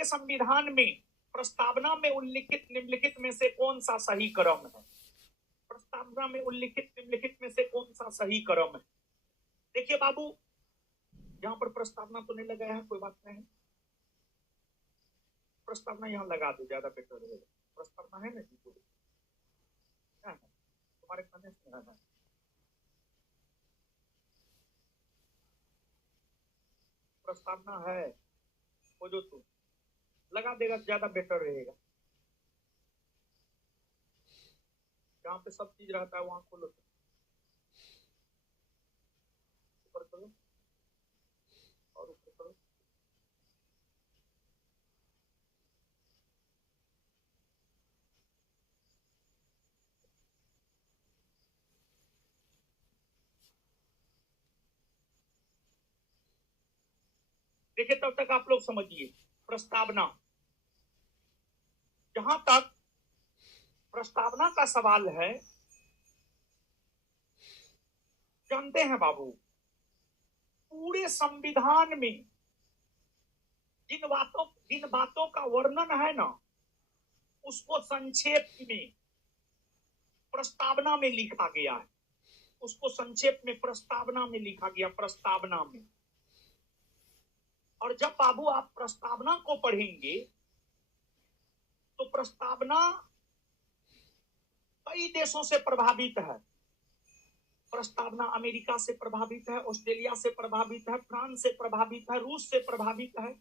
के संविधान में प्रस्तावना में उल्लिखित निम्नलिखित में से कौन सा सही क्रम है? प्रस्तावना में उल्लिखित निम्नलिखित में से कौन सा सही क्रम है? देखिए बाबू, यहां पर प्रस्तावना तो नहीं लगाया है, कोई बात नहीं, प्रस्तावना यहां लगा दो, ज्यादा बेटर रहेगा। प्रस्तावना है ना जी, पूरी तुम्हारे खाने से है। प्रस्तावना है वो जो तू लगा देगा ज्यादा बेटर रहेगा। जहाँ पे सब चीज रहता है वहां खोलो, ऊपर करो और ऊपर करो। देखिए तब तक आप लोग समझिए प्रस्तावना। जहां तक प्रस्तावना का सवाल है, जानते हैं बाबू, पूरे संविधान में जिन बातों का वर्णन है ना, उसको संक्षेप में प्रस्तावना में लिखा गया है। उसको संक्षेप में प्रस्तावना में लिखा गया, प्रस्तावना में। और जब बाबू आप प्रस्तावना को पढ़ेंगे तो प्रस्तावना कई देशों से प्रभावित है। प्रस्तावना अमेरिका से प्रभावित है, ऑस्ट्रेलिया से प्रभावित है, फ्रांस से प्रभावित है, रूस से प्रभावित है।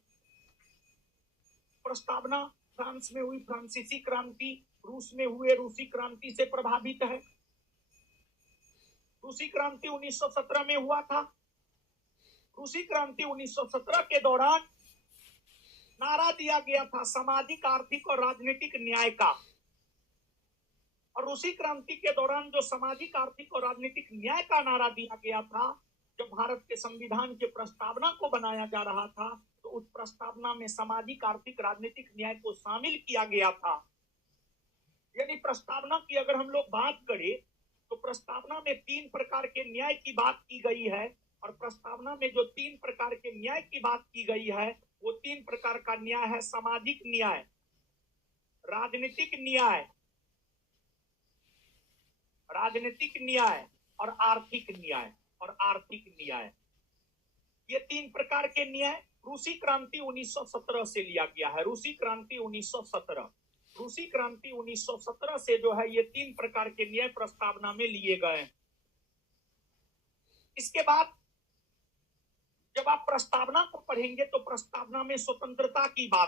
प्रस्तावना फ्रांस में हुई फ्रांसीसी क्रांति, रूस में हुए रूसी क्रांति से प्रभावित है। रूसी क्रांति 1917 में हुआ था। रूसी क्रांति 1917 के दौरान नारा दिया गया था सामाजिक, आर्थिक और राजनीतिक न्याय का। और रूसी क्रांति के दौरान जो सामाजिक, आर्थिक और राजनीतिक न्याय का नारा दिया गया था, जब भारत के संविधान के प्रस्तावना को बनाया जा रहा था, तो उस प्रस्तावना में सामाजिक, आर्थिक, राजनीतिक न्याय को शामिल किया गया था। यानी प्रस्तावना की अगर हम लोग बात करें तो प्रस्तावना में 3 प्रकार के न्याय की बात की गई है। और प्रस्तावना में जो 3 प्रकार के न्याय की बात की गई है, वो 3 प्रकार का न्याय है सामाजिक न्याय, राजनीतिक न्याय और आर्थिक न्याय। ये 3 प्रकार के न्याय रूसी क्रांति 1917 से लिया गया है। रूसी क्रांति 1917 से जो है ये 3 प्रकार के न्याय प्रस्तावना में लिए गए। इसके बाद जब आप प्रस्तावना को पढ़ेंगे तो प्रस्तावना में स्वतंत्रता की बात